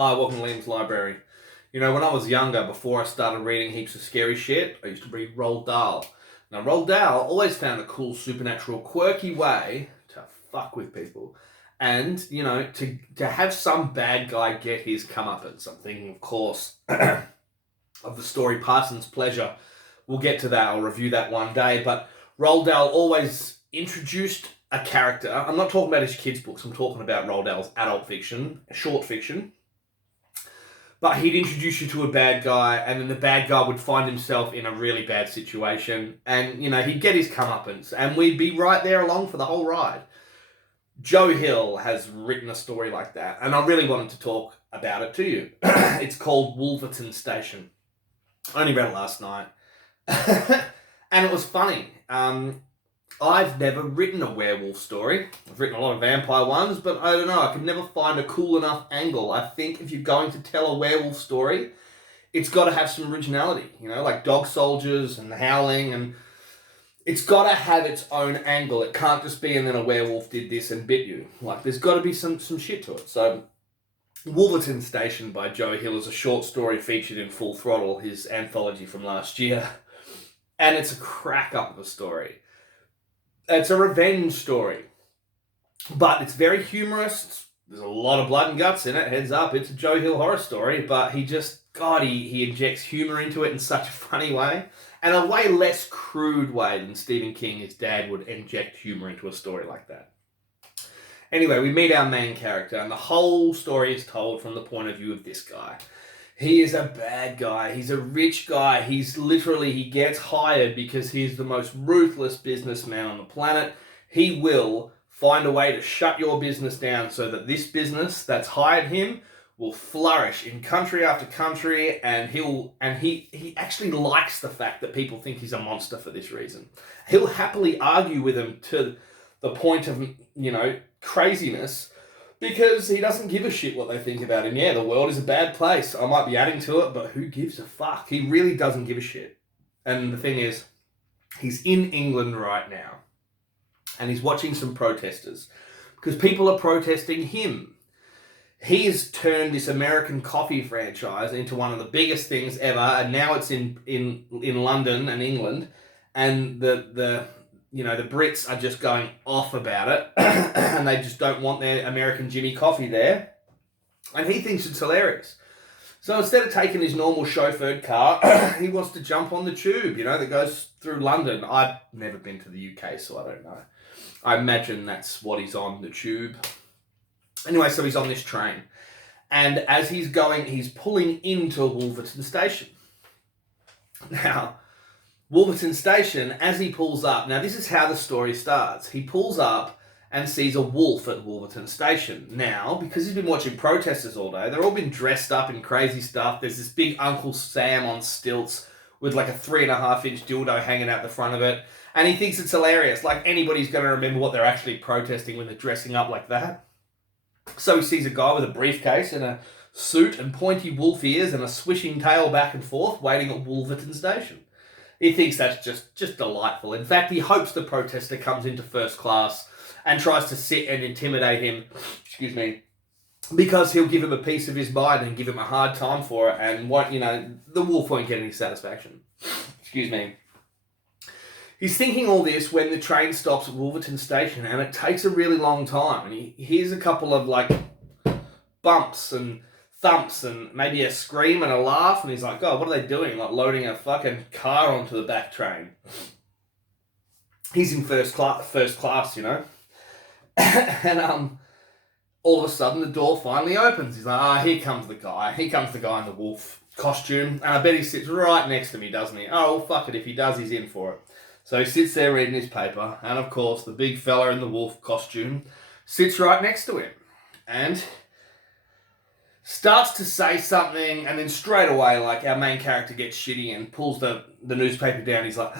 Hi, welcome to Liam's Library. You know, when I was younger, before I started reading heaps of scary shit, I used to read Roald Dahl. Now, Roald Dahl always found a cool, supernatural, quirky way to fuck with people. And, you know, to have some bad guy get his comeuppance. I'm thinking, of course, of the story Parson's Pleasure. We'll get to that. I'll review that one day. But Roald Dahl always introduced a character. I'm not talking about his kids' books. I'm talking about Roald Dahl's adult fiction, short fiction. But he'd introduce you to a bad guy, and then the bad guy would find himself in a really bad situation, and, you know, he'd get his comeuppance, and we'd be right there along for the whole ride. Joe Hill has written a story like that, and I really wanted to talk about it to you. It's called Wolverton Station. I only read it last night. And it was funny. I've never written a werewolf story. I've written a lot of vampire ones, but I don't know, I could never find a cool enough angle. I think if you're going to tell a werewolf story, it's got to have some originality, you know, like Dog Soldiers and Howling, and it's got to have its own angle. It can't just be, and then a werewolf did this and bit you. Like, there's got to be some shit to it. So, Wolverton Station by Joe Hill is a short story featured in Full Throttle, his anthology from last year. And it's a crack up of a story. It's a revenge story, but it's very humorous. There's a lot of blood and guts in it. Heads up, it's a Joe Hill horror story, but he injects humor into it in such a funny way, and a way less crude way than Stephen King, his dad, would inject humor into a story like that. Anyway, we meet our main character, and the whole story is told from the point of view of this guy. He is a bad guy. He's a rich guy. He gets hired because he's the most ruthless businessman on the planet. He will find a way to shut your business down so that this business that's hired him will flourish in country after country, and he actually likes the fact that people think he's a monster for this reason. He'll happily argue with them to the point of, you know, craziness, because he doesn't give a shit what they think about him. Yeah, the world is a bad place. I might be adding to it, but who gives a fuck? He really doesn't give a shit. And the thing is, he's in England right now, and he's watching some protesters, because people are protesting him. He has turned this American coffee franchise into one of the biggest things ever, and now it's in London and England, and the Brits are just going off about it, and they just don't want their American Jimmy coffee there, and he thinks it's hilarious. So instead of taking his normal chauffeured car, he wants to jump on the tube, you know, that goes through London. I've never been to the UK, so I don't know. I imagine that's what he's on, the tube. Anyway, so he's on this train, and as he's going, he's pulling into Wolverton Station. Now, Wolverton Station, as he pulls up, now this is how the story starts. He pulls up and sees a wolf at Wolverton Station. Now, because he's been watching protesters all day, they're all been dressed up in crazy stuff. There's this big Uncle Sam on stilts with like a 3.5-inch dildo hanging out the front of it. And he thinks it's hilarious. Like, anybody's going to remember what they're actually protesting when they're dressing up like that. So he sees a guy with a briefcase and a suit and pointy wolf ears and a swishing tail back and forth waiting at Wolverton Station. He thinks that's just delightful. In fact, he hopes the protester comes into first class and tries to sit and intimidate him, because he'll give him a piece of his mind and give him a hard time for it, and the wolf won't get any satisfaction. He's thinking all this when the train stops at Wolverton Station, and it takes a really long time, and he hears a couple of, like, bumps and thumps and maybe a scream and a laugh, and he's like, God, what are they doing? Like, loading a fucking car onto the back train. He's in first class, you know. And all of a sudden the door finally opens. He's like, here comes the guy. Here comes the guy in the wolf costume, and I bet he sits right next to me, doesn't he? Oh, well, fuck it. If he does, he's in for it. So he sits there reading his paper, and of course the big fella in the wolf costume sits right next to him, and starts to say something, and then straight away, like, our main character gets shitty and pulls the newspaper down. He's like,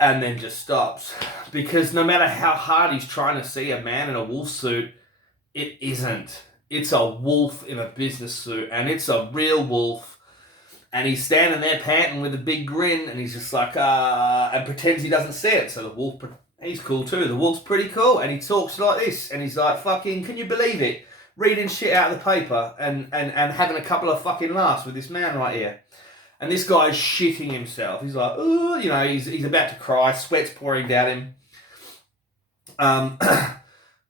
and then just stops. Because no matter how hard he's trying to see a man in a wolf suit, it isn't. It's a wolf in a business suit, and it's a real wolf. And he's standing there panting with a big grin, and he's just like, and pretends he doesn't see it. So the wolf, he's cool too. The wolf's pretty cool, and he talks like this, and he's like, fucking, can you believe it? reading shit out of the paper and having a couple of fucking laughs with this man right here. And this guy's shitting himself. He's like, ooh, you know, he's about to cry, sweat's pouring down him.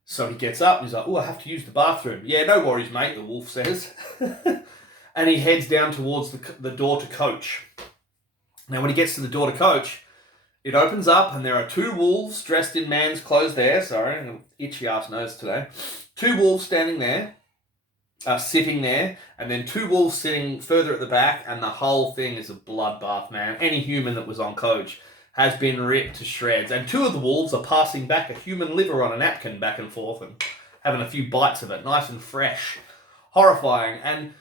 So he gets up and he's like, oh, I have to use the bathroom. Yeah, no worries, mate, the wolf says. And he heads down towards the door to coach. Now, when he gets to the door to coach, it opens up and there are two wolves dressed in man's clothes there. Sorry, itchy ass nose today. Two wolves standing there, sitting there, and then two wolves sitting further at the back, and the whole thing is a bloodbath, man. Any human that was on coach has been ripped to shreds. And two of the wolves are passing back a human liver on a napkin back and forth and having a few bites of it, nice and fresh. Horrifying. And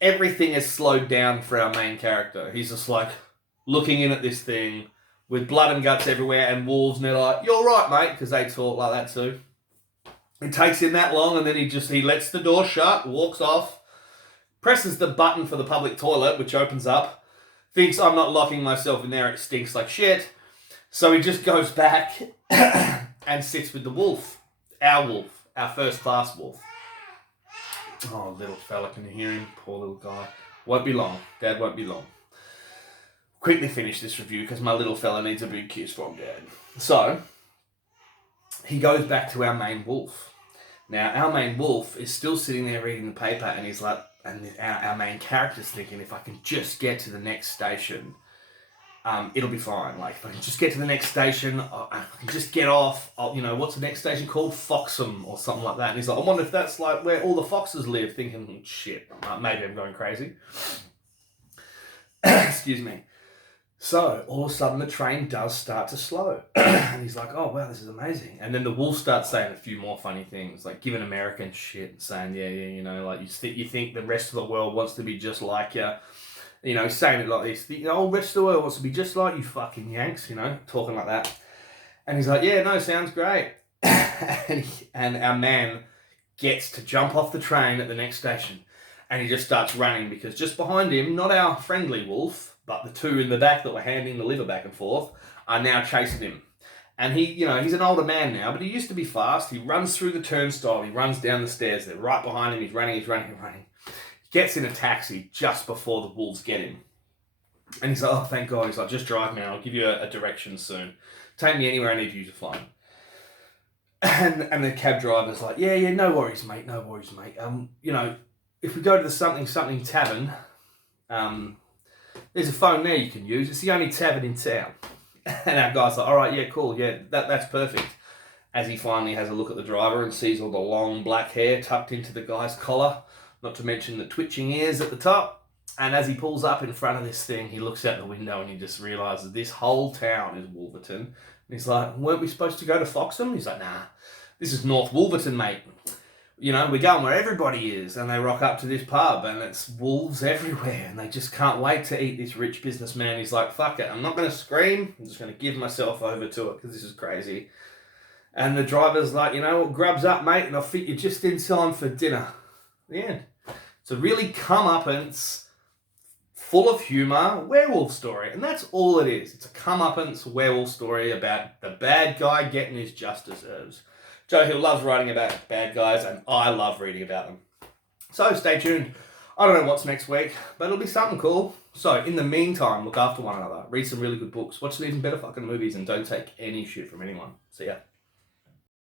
everything is slowed down for our main character. He's just like looking in at this thing with blood and guts everywhere and wolves, and they're like, you're right, mate, because they talk like that too. It takes him that long, and then he lets the door shut, walks off, presses the button for the public toilet, which opens up, thinks I'm not locking myself in there, it stinks like shit. So he just goes back and sits with the wolf, our first class wolf. Oh, little fella, can you hear him? Poor little guy. Won't be long. Dad won't be long. Quickly finish this review because my little fella needs a big kiss from Dad. So, he goes back to our main wolf. Now, our main wolf is still sitting there reading the paper, and he's like, and our main character's thinking, if I can just get to the next station, it'll be fine. Like, if I can just get to the next station, I can just get off. What's the next station called? Foxham or something like that. And he's like, I wonder if that's like where all the foxes live. Thinking, shit, maybe I'm going crazy. Excuse me. So, all of a sudden, the train does start to slow. And he's like, oh, wow, this is amazing. And then the wolf starts saying a few more funny things, like giving American shit and saying, yeah, like you think the rest of the world wants to be just like you. Saying it like this. The whole rest of the world wants to be just like you fucking Yanks, talking like that. And he's like, yeah, no, sounds great. and our man gets to jump off the train at the next station. And he just starts running because just behind him, not our friendly wolf, but the two in the back that were handing the liver back and forth, are now chasing him. And he's an older man now, but he used to be fast. He runs through the turnstile. He runs down the stairs. They're right behind him. He's running. He gets in a taxi just before the wolves get him. And he's like, oh, thank God. He's like, just drive me. I'll give you a direction soon. Take me anywhere I need you to find. And the cab driver's like, yeah, no worries, mate. If we go to the something tavern, there's a phone there you can use. It's the only tavern in town. And our guy's like, all right, yeah, cool. Yeah, that's perfect. As he finally has a look at the driver and sees all the long black hair tucked into the guy's collar, not to mention the twitching ears at the top. And as he pulls up in front of this thing, he looks out the window and he just realises this whole town is Wolverton. And he's like, weren't we supposed to go to Foxham? He's like, nah, this is North Wolverton, mate. We're going where everybody is. And they rock up to this pub and it's wolves everywhere. And they just can't wait to eat this rich businessman. He's like, fuck it, I'm not going to scream. I'm just going to give myself over to it because this is crazy. And the driver's like, grubs up, mate, and I'll fit you just in time for dinner. The end. It's a really comeuppance, full of humour, werewolf story. And that's all it is. It's a comeuppance werewolf story about the bad guy getting his just deserves. Joe Hill loves writing about bad guys, and I love reading about them. So stay tuned. I don't know what's next week, but it'll be something cool. So in the meantime, look after one another, read some really good books, watch some even better fucking movies, and don't take any shit from anyone. See ya.